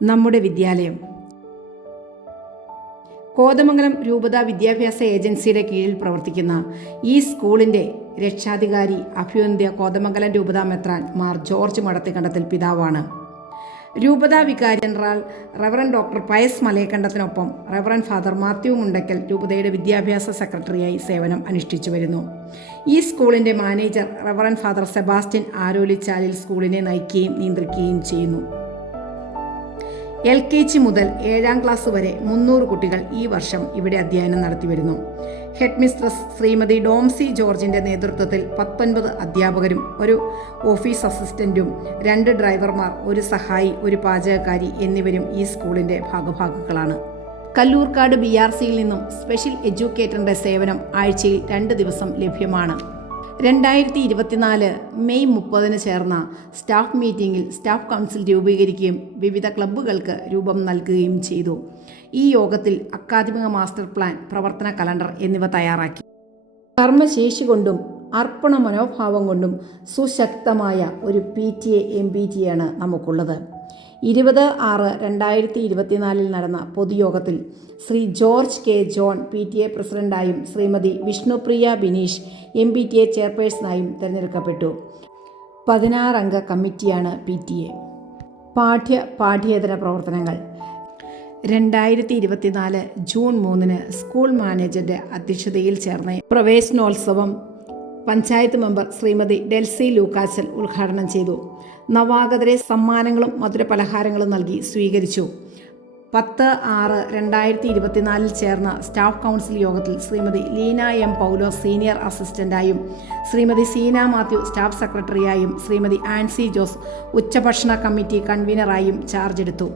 നമ്മുടെ വിദ്യാലയം. കോതമംഗലം രൂപത വിദ്യാഭ്യാസ ഏജൻസിയുടെ കീഴിൽ പ്രവർത്തിക്കുന്ന ഈ സ്കൂളിൻ്റെ രക്ഷാധികാരി അഭ്യുന്നത കോതമംഗലം രൂപത മെത്രാൻ മാർ ജോർജ് മടത്തിക്കണ്ടത്തിൽ പിതാവാണ്. രൂപത വികാരി ജനറൽ റവറൻ ഡോക്ടർ പയസ് മലയക്കണ്ടത്തിനൊപ്പം റവറൻ ഫാദർ മാത്യു മുണ്ടക്കൽ രൂപതയുടെ വിദ്യാഭ്യാസ സെക്രട്ടറിയായി സേവനം അനുഷ്ഠിച്ചു വരുന്നു. ഈ സ്കൂളിൻ്റെ manager reverend father Sebastian Arolichalil സ്കൂളിനെ നയിക്കുകയും നിയന്ത്രിക്കുകയും ചെയ്യുന്നു. LKG മുതൽ 7ാം ക്ലാസ് വരെ 300 കുട്ടികൾ ഈ വർഷം ഇവിടെ അധ്യയനം നടത്തിവരുന്നു. ഹെഡ് മിസ്ട്രസ് ശ്രീമതി ഡോംസി ജോർജിൻ്റെ നേതൃത്വത്തിൽ 19 അധ്യാപകരും ഒരു ഓഫീസ് അസിസ്റ്റൻറ്റും 2 ഡ്രൈവർമാർ, ഒരു സഹായി, ഒരു പാചകക്കാരി എന്നിവരും ഈ സ്കൂളിൻ്റെ ഭാഗഭാക്കുകളാണ്. കല്ലൂർക്കാട് BRCയിൽ നിന്നും സ്പെഷ്യൽ എഡ്യൂക്കേറ്ററിൻ്റെ സേവനം ആഴ്ചയിൽ 2 ദിവസം ലഭ്യമാണ്. 2024 മെയ് 30 ചേർന്ന സ്റ്റാഫ് മീറ്റിംഗിൽ സ്റ്റാഫ് കൗൺസിൽ രൂപീകരിക്കുകയും വിവിധ ക്ലബ്ബുകൾക്ക് രൂപം നൽകുകയും ചെയ്തു. ഈ യോഗത്തിൽ അക്കാദമിക മാസ്റ്റർ പ്ലാൻ, പ്രവർത്തന കലണ്ടർ എന്നിവ തയ്യാറാക്കി. കർമ്മശേഷി കൊണ്ടും അർപ്പണ മനോഭാവം കൊണ്ടും സുശക്തമായ ഒരു PTA MPTA നമുക്കുള്ളത്. 20/6/2024 നടന്ന പൊതുയോഗത്തിൽ Shri George K. John PTA പ്രസിഡന്റായും ശ്രീമതി വിഷ്ണുപ്രിയ ബിനീഷ് MPTA ചെയർപേഴ്സണായും തിരഞ്ഞെടുക്കപ്പെട്ടു. 16 അംഗ കമ്മിറ്റിയാണ് PTA. പാഠ്യേതര പ്രവർത്തനങ്ങൾ. 2024 ജൂൺ 3 സ്കൂൾ മാനേജറുടെ അധ്യക്ഷതയിൽ ചേർന്ന പ്രവേശനോത്സവം പഞ്ചായത്ത് മെമ്പർ ശ്രീമതി ഡെൽസി ലൂക്കാച്ചൽ ഉദ്ഘാടനം ചെയ്തു. നവാഗതരെ സമ്മാനങ്ങളും മധുരപലഹാരങ്ങളും നൽകി സ്വീകരിച്ചു. 10/6/2024 ചേർന്ന സ്റ്റാഫ് കൗൺസിൽ യോഗത്തിൽ ശ്രീമതി ലീന M. പൗലോസ് സീനിയർ അസിസ്റ്റന്റായും ശ്രീമതി സീന മാത്യു സ്റ്റാഫ് സെക്രട്ടറിയായും ശ്രീമതി ആൻസി ജോസ് ഉച്ചഭക്ഷണ കമ്മിറ്റി കൺവീനറായും ചാർജ് എടുത്തു.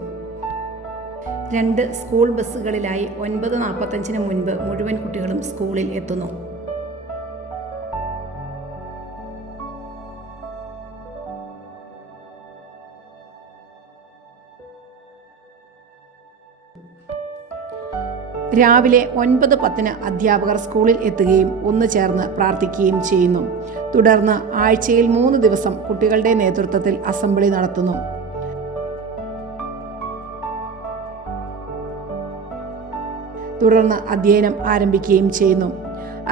2 സ്കൂൾ ബസ്സുകളിലായി 9:45 മുൻപ് മുഴുവൻ കുട്ടികളും സ്കൂളിൽ എത്തുന്നു. രാവിലെ 9:10 അധ്യാപകർ സ്കൂളിൽ എത്തുകയും ഒന്ന് ചേർന്ന് പ്രാർത്ഥിക്കുകയും ചെയ്യുന്നു. തുടർന്ന് ആഴ്ചയിൽ 3 ദിവസം കുട്ടികളുടെ നേതൃത്വത്തിൽ അസംബ്ലി നടത്തുന്നു. തുടർന്ന് അധ്യയനം ആരംഭിക്കുകയും ചെയ്യുന്നു.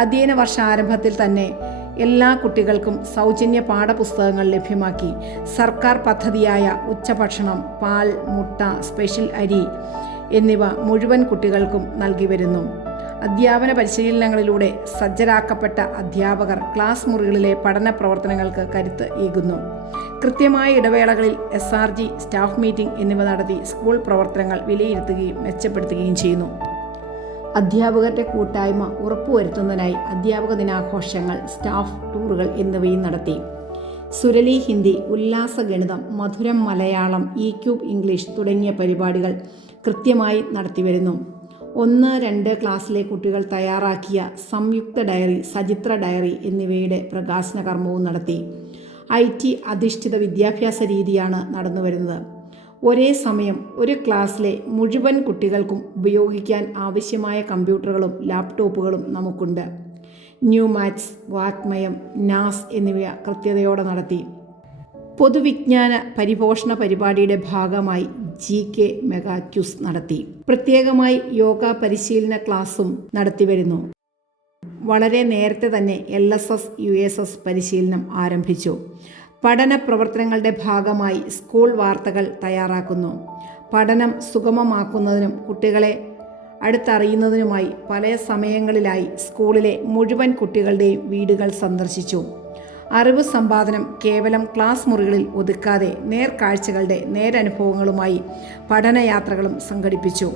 അധ്യയന വർഷാരംഭത്തിൽ തന്നെ എല്ലാ കുട്ടികൾക്കും സൗജന്യ പാഠപുസ്തകങ്ങൾ ലഭ്യമാക്കി. സർക്കാർ പദ്ധതിയായ ഉച്ചഭക്ഷണം, പാൽ, മുട്ട, സ്പെഷ്യൽ അരി എന്നിവ മുഴുവൻ കുട്ടികൾക്കും നൽകി വരുന്നു. അധ്യാപന പരിശീലനങ്ങളിലൂടെ സജ്ജരാക്കപ്പെട്ട അധ്യാപകർ ക്ലാസ് മുറികളിലെ പഠന പ്രവർത്തനങ്ങൾക്ക് കരുത്ത് ഏകുന്നു. കൃത്യമായ ഇടവേളകളിൽ SRG, സ്റ്റാഫ് മീറ്റിംഗ് എന്നിവ നടത്തി സ്കൂൾ പ്രവർത്തനങ്ങൾ വിലയിരുത്തുകയും മെച്ചപ്പെടുത്തുകയും ചെയ്യുന്നു. അധ്യാപകരുടെ കൂട്ടായ്മ ഉറപ്പുവരുത്തുന്നതിനായി അധ്യാപക ദിനാഘോഷങ്ങൾ, സ്റ്റാഫ് ടൂറുകൾ എന്നിവയും നടത്തി. സുരലി ഹിന്ദി, ഉല്ലാസ ഗണിതം, മധുരം മലയാളം, E-Cube ഇംഗ്ലീഷ് തുടങ്ങിയ പരിപാടികൾ കൃത്യമായി നടത്തിവരുന്നു. 1-2 ക്ലാസ്സിലെ കുട്ടികൾ തയ്യാറാക്കിയ സംയുക്ത ഡയറി, സചിത്ര ഡയറി എന്നിവയുടെ പ്രകാശന കർമ്മവും നടത്തി. IT അധിഷ്ഠിത വിദ്യാഭ്യാസ രീതിയാണ് നടന്നുവരുന്നത്. ഒരേ സമയം ഒരു ക്ലാസ്സിലെ മുഴുവൻ കുട്ടികൾക്കും ഉപയോഗിക്കാൻ ആവശ്യമായ കമ്പ്യൂട്ടറുകളും ലാപ്ടോപ്പുകളും നമുക്കുണ്ട്. ന്യൂ മാത്സ്, വാഗ്മയം, NAS എന്നിവ കൃത്യതയോടെ നടത്തി. പൊതുവിജ്ഞാന പരിപോഷണ പരിപാടിയുടെ ഭാഗമായി GK മെഗാ ക്യൂസ് നടത്തി. പ്രത്യേകമായി യോഗ പരിശീലന ക്ലാസും നടത്തിവരുന്നു. വളരെ നേരത്തെ തന്നെ LSS USS പരിശീലനം ആരംഭിച്ചു. പഠന പ്രവർത്തനങ്ങളുടെ ഭാഗമായി സ്കൂൾ വാർത്തകൾ തയ്യാറാക്കുന്നു. പഠനം സുഗമമാക്കുന്നതിനും കുട്ടികളെ അടുത്തറിയുന്നതിനുമായി പല സമയങ്ങളിലായി സ്കൂളിലെ മുഴുവൻ കുട്ടികളുടെയും വീടുകൾ സന്ദർശിച്ചു. അറിവ് സമ്പാദനം കേവലം ക്ലാസ് മുറികളിൽ ഒതുക്കാതെ നേർക്കാഴ്ചകളുടെ നേരനുഭവങ്ങളുമായി പഠനയാത്രകളും സംഘടിപ്പിച്ചു.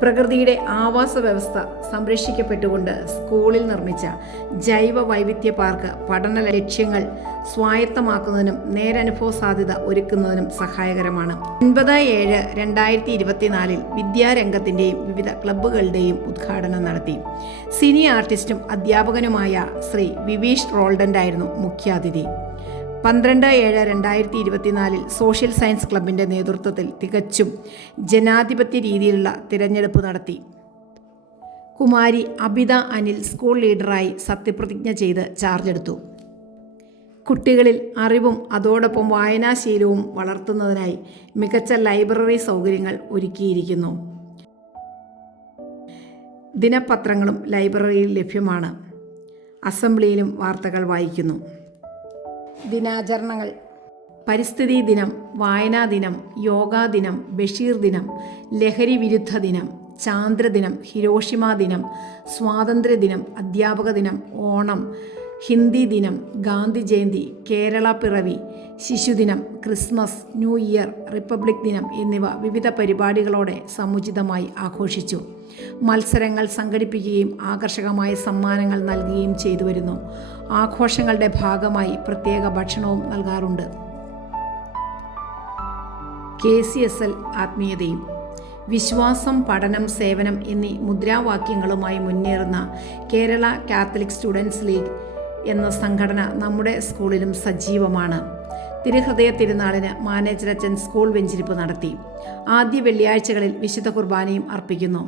പ്രകൃതിയുടെ ആവാസ വ്യവസ്ഥ സംരക്ഷിക്കപ്പെട്ടുകൊണ്ട് സ്കൂളിൽ നിർമ്മിച്ച ജൈവ വൈവിധ്യ പാർക്ക് പഠന ലക്ഷ്യങ്ങൾ സ്വായത്തമാക്കുന്നതിനും നേരനുഭവ സാധ്യത ഒരുക്കുന്നതിനും സഹായകരമാണ്. 9/7/2024 വിദ്യാരംഗത്തിൻ്റെയും വിവിധ ക്ലബ്ബുകളുടെയും ഉദ്ഘാടനം നടത്തി. സിനി ആർട്ടിസ്റ്റും അധ്യാപകനുമായ ശ്രീ വിവീഷ് റോൾഡൻ്റായിരുന്നു മുഖ്യാതിഥി. 12/7/2024 സോഷ്യൽ സയൻസ് ക്ലബിൻ്റെ നേതൃത്വത്തിൽ തികച്ചും ജനാധിപത്യ രീതിയിലുള്ള തിരഞ്ഞെടുപ്പ് നടത്തി. കുമാരി അബിത അനിൽ സ്കൂൾ ലീഡറായി സത്യപ്രതിജ്ഞ ചെയ്ത് ചാർജെടുത്തു. കുട്ടികളിൽ അറിവും അതോടൊപ്പം വായനാശീലവും വളർത്തുന്നതിനായി മികച്ച ലൈബ്രറി സൗകര്യങ്ങൾ ഒരുക്കിയിരിക്കുന്നു. ദിനപത്രങ്ങളും ലൈബ്രറിയിൽ ലഭ്യമാണ്. അസംബ്ലിയിലും വാർത്തകൾ വായിക്കുന്നു. ദിനാചരണങ്ങൾ: പരിസ്ഥിതി ദിനം, വായനാ ദിനം, യോഗാ ദിനം, ബഷീർ ദിനം, ലഹരി വിരുദ്ധ ദിനം, ചാന്ദ്രദിനം, ഹിരോഷിമ ദിനം, സ്വാതന്ത്ര്യദിനം, അധ്യാപക ദിനം, ഓണം, ഹിന്ദി ദിനം, ഗാന്ധി ജയന്തി, കേരള പിറവി, ശിശുദിനം, ക്രിസ്മസ്, ന്യൂ ഇയർ, റിപ്പബ്ലിക് ദിനം എന്നിവ വിവിധ പരിപാടികളോടെ സമുചിതമായി ആഘോഷിച്ചു. മത്സരങ്ങൾ സംഘടിപ്പിക്കുകയും ആകർഷകമായ സമ്മാനങ്ങൾ നൽകുകയും ചെയ്തു വരുന്നു. ആഘോഷങ്ങളുടെ ഭാഗമായി പ്രത്യേക ഭക്ഷണവും നൽകാറുണ്ട്. KCSL ആത്മീയതയും: വിശ്വാസം, പഠനം, സേവനം എന്നീ മുദ്രാവാക്യങ്ങളുമായി മുന്നേറുന്ന കേരള കാത്തലിക് സ്റ്റുഡൻസ് ലീഗ് എന്ന സംഘടന നമ്മുടെ സ്കൂളിലും സജീവമാണ്. തിരുഹൃദയ തിരുനാളിന് മാനേജർ അച്ഛൻ സ്കൂൾ വെഞ്ചിരിപ്പ് നടത്തി. ആദ്യ വെള്ളിയാഴ്ചകളിൽ വിശുദ്ധ കുർബാനയും അർപ്പിക്കുന്നു.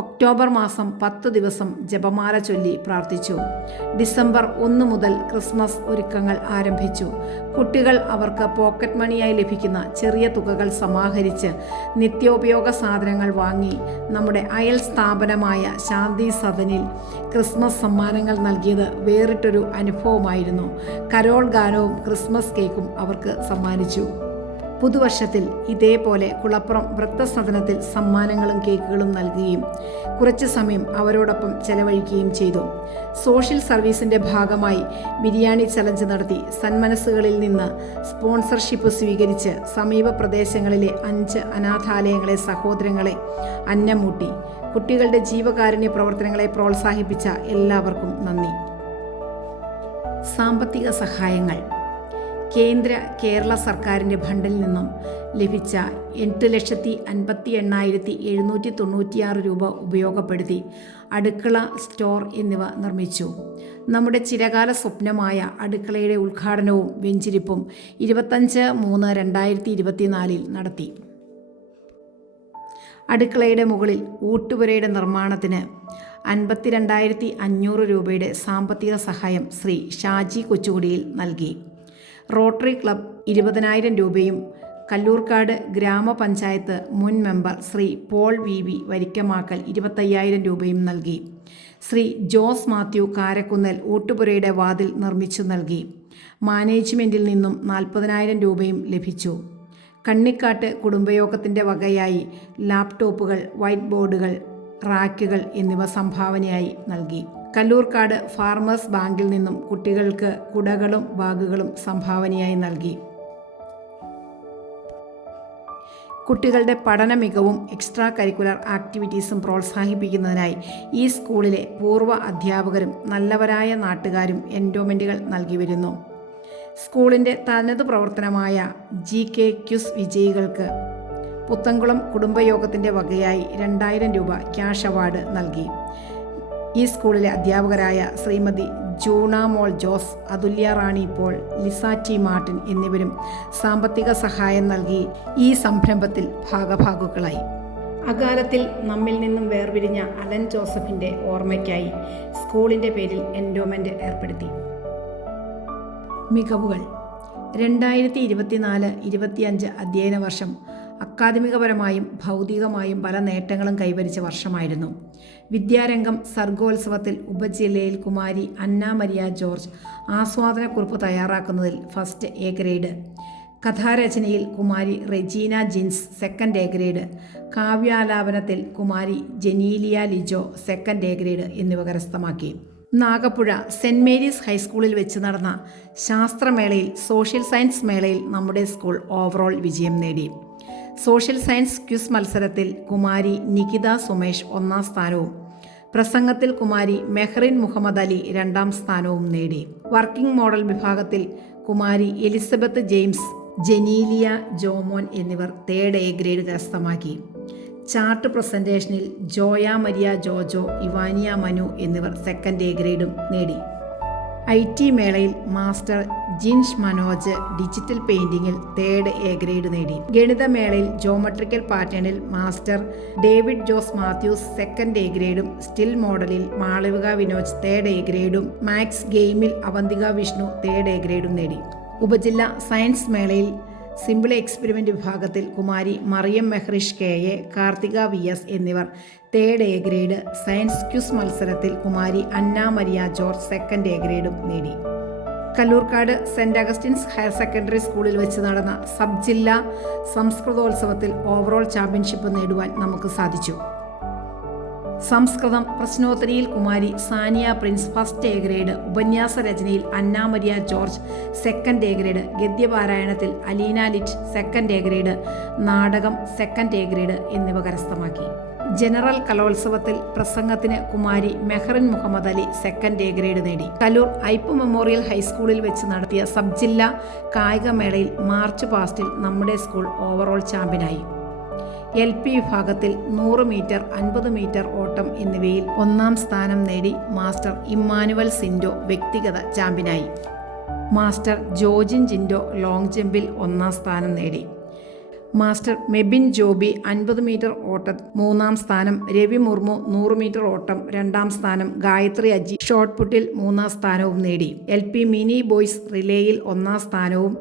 ഒക്ടോബർ മാസം 10 ദിവസം ജപമാല ചൊല്ലി പ്രാർത്ഥിച്ചു. ഡിസംബർ 1 മുതൽ ക്രിസ്മസ് ഒരുക്കങ്ങൾ ആരംഭിച്ചു. കുട്ടികൾ അവർക്ക് പോക്കറ്റ് മണിയായി ലഭിക്കുന്ന ചെറിയ തുകകൾ സമാഹരിച്ച് നിത്യോപയോഗ സാധനങ്ങൾ വാങ്ങി നമ്മുടെ അയൽ സ്ഥാപനമായ ശാന്തി സദനിൽ ക്രിസ്മസ് സമ്മാനങ്ങൾ നൽകിയത് വേറിട്ടൊരു അനുഭവമായിരുന്നു. കരോൾ ഗാനവും ക്രിസ്മസ് കേക്കും അവർക്ക് സമ്മാനിച്ചു. പുതുവർഷത്തിൽ ഇതേപോലെ കുളപ്പുറം വൃത്തസദനത്തിൽ സമ്മാനങ്ങളും കേക്കുകളും നൽകുകയും കുറച്ച് സമയം അവരോടൊപ്പം ചെലവഴിക്കുകയും ചെയ്തു. സോഷ്യൽ സർവീസിൻ്റെ ഭാഗമായി ബിരിയാണി ചലഞ്ച് നടത്തി സന്മനസ്സുകളിൽ നിന്ന് സ്പോൺസർഷിപ്പ് സ്വീകരിച്ച് സമീപ പ്രദേശങ്ങളിലെ 5 അനാഥാലയങ്ങളെ സഹോദരങ്ങളെ അന്നമൂട്ടി. കുട്ടികളുടെ ജീവകാരുണ്യ പ്രവർത്തനങ്ങളെ പ്രോത്സാഹിപ്പിച്ച എല്ലാവർക്കും നന്ദി. സാമ്പത്തിക സഹായങ്ങൾ: കേരള സർക്കാരിൻ്റെ ഫണ്ടിൽ നിന്നും ലഭിച്ച 8,58,796 രൂപ ഉപയോഗപ്പെടുത്തി അടുക്കള, സ്റ്റോർ എന്നിവ നിർമ്മിച്ചു. നമ്മുടെ ചിരകാല സ്വപ്നമായ അടുക്കളയുടെ ഉദ്ഘാടനവും വെഞ്ചിരിപ്പും 25/3/2024 നടത്തി. അടുക്കളയുടെ മുകളിൽ ഊട്ടുപുരയുടെ നിർമ്മാണത്തിന് 52,500 രൂപയുടെ സാമ്പത്തിക സഹായം ശ്രീ ഷാജി കൊച്ചുകുടിയിൽ നൽകി. റോട്ടറി ക്ലബ് 20,000 രൂപയും കല്ലൂർക്കാട് ഗ്രാമപഞ്ചായത്ത് മുൻ member Shri Paul VV Varikkamakkal 25,000 രൂപയും നൽകി. ശ്രീ ജോസ് മാത്യു കാരക്കുന്നൽ ഊട്ടുപുരയുടെ വാതിൽ നിർമ്മിച്ചു നൽകി. മാനേജ്മെൻറ്റിൽ നിന്നും 40,000 രൂപയും ലഭിച്ചു. കണ്ണിക്കാട്ട് കുടുംബയോഗത്തിൻ്റെ വകയായി ലാപ്ടോപ്പുകൾ, വൈറ്റ് ബോർഡുകൾ, റാക്കുകൾ എന്നിവ സംഭാവനയായി നൽകി. കല്ലൂർക്കാട് ഫാർമേഴ്സ് ബാങ്കിൽ നിന്നും കുട്ടികൾക്ക് കുടകളും ബാഗുകളും സംഭാവനയായി നൽകി. കുട്ടികളുടെ പഠന മികവും എക്സ്ട്രാ കരിക്കുലർ ആക്ടിവിറ്റീസും പ്രോത്സാഹിപ്പിക്കുന്നതിനായി ഈ സ്കൂളിലെ പൂർവ്വ അധ്യാപകരും നല്ലവരായ നാട്ടുകാരും എൻഡോമെൻറ്റുകൾ നൽകി വരുന്നു. സ്കൂളിൻ്റെ തനതു പ്രവർത്തനമായ GK ക്വിസ് വിജയികൾക്ക് പുത്തൻകുളം കുടുംബയോഗത്തിൻ്റെ വകയായി 2,000 രൂപ ക്യാഷ് അവാർഡ് നൽകി. ഈ സ്കൂളിലെ അധ്യാപകരായ ശ്രീമതി ജൂണ മോൾ ജോസ്, അതുല്യ റാണി പോൾ, ലിസ ടി മാർട്ടിൻ എന്നിവരും സാമ്പത്തിക സഹായം നൽകി ഈ സംരംഭത്തിൽ ഭാഗഭാഗുക്കളായി. അകാലത്തിൽ നമ്മിൽ നിന്നും വേർപിരിഞ്ഞ അലൻ ജോസഫിൻ്റെ ഓർമ്മയ്ക്കായി സ്കൂളിൻ്റെ പേരിൽ എൻഡോമെൻ്റ് ഏർപ്പെടുത്തി. മികവുകൾ: 2024-25 അധ്യയന വർഷം അക്കാദമികപരമായും ഭൗതികമായും പല നേട്ടങ്ങളും കൈവരിച്ച വർഷമായിരുന്നു. വിദ്യാരംഗം സർഗോത്സവത്തിൽ ഉപജില്ലയിൽ കുമാരി അന്ന മരിയ ജോർജ് ആസ്വാദനക്കുറിപ്പ് തയ്യാറാക്കുന്നതിൽ ഫസ്റ്റ് A ഗ്രേഡ്, കഥാരചനയിൽ Kumari Regina Jins second A grade, കാവ്യാലാപനത്തിൽ Kumari Genelia Lijo second A grade എന്നിവ കരസ്ഥമാക്കി. നാഗപ്പുഴ സെൻറ് മേരീസ് ഹൈസ്കൂളിൽ വെച്ച് നടന്ന ശാസ്ത്രമേളയിൽ സോഷ്യൽ സയൻസ് മേളയിൽ നമ്മുടെ സ്കൂൾ ഓവറോൾ വിജയം നേടി. സോഷ്യൽ സയൻസ് ക്വിസ് മത്സരത്തിൽ കുമാരി നികിത സുമേഷ് 1ാം സ്ഥാനവും പ്രസംഗത്തിൽ കുമാരി മെഹ്റിൻ മുഹമ്മദ് അലി 2ാം സ്ഥാനവും നേടി. വർക്കിംഗ് മോഡൽ വിഭാഗത്തിൽ കുമാരി എലിസബത്ത് ജെയിംസ്, ജനീലിയ ജോമോൻ എന്നിവർ തേർഡ് A ഗ്രേഡ് കരസ്ഥമാക്കി. ചാർട്ട് പ്രസന്റേഷനിൽ ജോയ മരിയ ജോജോ, ഇവാനിയ മനു എന്നിവർ സെക്കൻഡ് A ഗ്രേഡും നേടി. IT മേളയിൽ മാസ്റ്റർ ജിൻഷ് മനോജ് ഡിജിറ്റൽ പെയിന്റിങ്ങിൽ 3rd A ഗ്രേഡ് നേടി. ഗണിതമേളയിൽ ജോമെട്രിക്കൽ പാറ്റേണിൽ master David Jose Mathews 2nd A ഗ്രേഡും സ്റ്റിൽ മോഡലിൽ മാളവിക വിനോജ് 3rd A ഗ്രേഡും മാത്സ് ഗെയിമിൽ അവന്തിക വിഷ്ണു 3rd A ഗ്രേഡും നേടി. ഉപജില്ലാ സയൻസ് മേളയിൽ സിമ്പിൾ എക്സ്പെരിമെൻ്റ് വിഭാഗത്തിൽ കുമാരി മറിയം മെഹ്റിഷ് KA, കാർത്തിക VS എന്നിവർ 3rd A grade, science quiz മത്സരത്തിൽ കുമാരി Anna Maria George 2nd A ഗ്രേഡും നേടി. Kallurkkad saint Augustine's higher secondary സ്കൂളിൽ വെച്ച് നടന്ന സബ് ജില്ലാ സംസ്കൃതോത്സവത്തിൽ ഓവറോൾ ചാമ്പ്യൻഷിപ്പ് നേടുവാൻ നമുക്ക് സാധിച്ചു. സംസ്കൃതം പ്രശ്നോത്തരിയിൽ Kumari Sania Prince 1st A grade, ഉപന്യാസ രചനയിൽ Anna Maria George 2nd A grade, ഗദ്യപാരായണത്തിൽ അലീന ലിറ്റ് 2nd A ഗ്രേഡ്, നാടകം 2nd A ഗ്രേഡ് എന്നിവ കരസ്ഥമാക്കി. ജനറൽ കലോത്സവത്തിൽ പ്രസംഗത്തിന് Kumari Meherin Muhammad Ali 2nd A grade നേടി. കലൂർ ഐപ്പ് മെമ്മോറിയൽ ഹൈസ്കൂളിൽ വെച്ച് നടത്തിയ സബ് ജില്ലാ കായികമേളയിൽ മാർച്ച് പാസ്റ്റിൽ നമ്മുടെ സ്കൂൾ ഓവറോൾ ചാമ്പ്യനായി. LP വിഭാഗത്തിൽ 100 മീറ്റർ, 50 മീറ്റർ ഓട്ടം എന്നിവയിൽ 1ാം സ്ഥാനം നേടി മാസ്റ്റർ ഇമ്മാനുവൽ സിൻഡോ വ്യക്തിഗത ചാമ്പ്യനായി. മാസ്റ്റർ ജോജിൻ ജിൻഡോ ലോങ് ജമ്പിൽ 1ാം സ്ഥാനം നേടി. മാസ്റ്റർ മെബിൻ ജോബി 50 മീറ്റർ ഓട്ടം 3ാം സ്ഥാനം, രവി മുർമു 100 മീറ്റർ ഓട്ടം 2ാം സ്ഥാനം, ഗായത്രി അജി ഷോട്ട് പുട്ടിൽ 3ാം സ്ഥാനവും നേടി. LP മിനി ബോയ്സ് റിലേയിൽ 1ാം സ്ഥാനവും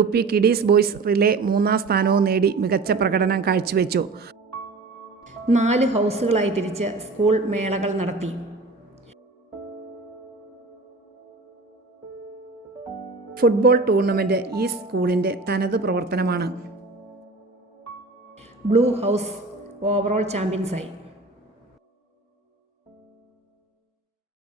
UP കിഡീസ് ബോയ്സ് റിലേ 3ാം സ്ഥാനവും നേടി മികച്ച പ്രകടനം കാഴ്ചവെച്ചു. 4 ഹൗസുകളായി തിരിച്ച് സ്കൂൾ മേളകൾ നടത്തി. ഫുട്ബോൾ ടൂർണമെന്റ് ഈ സ്കൂളിന്റെ തനത് പ്രവർത്തനമാണ്. Blue house overall ചാമ്പ്യൻസായി.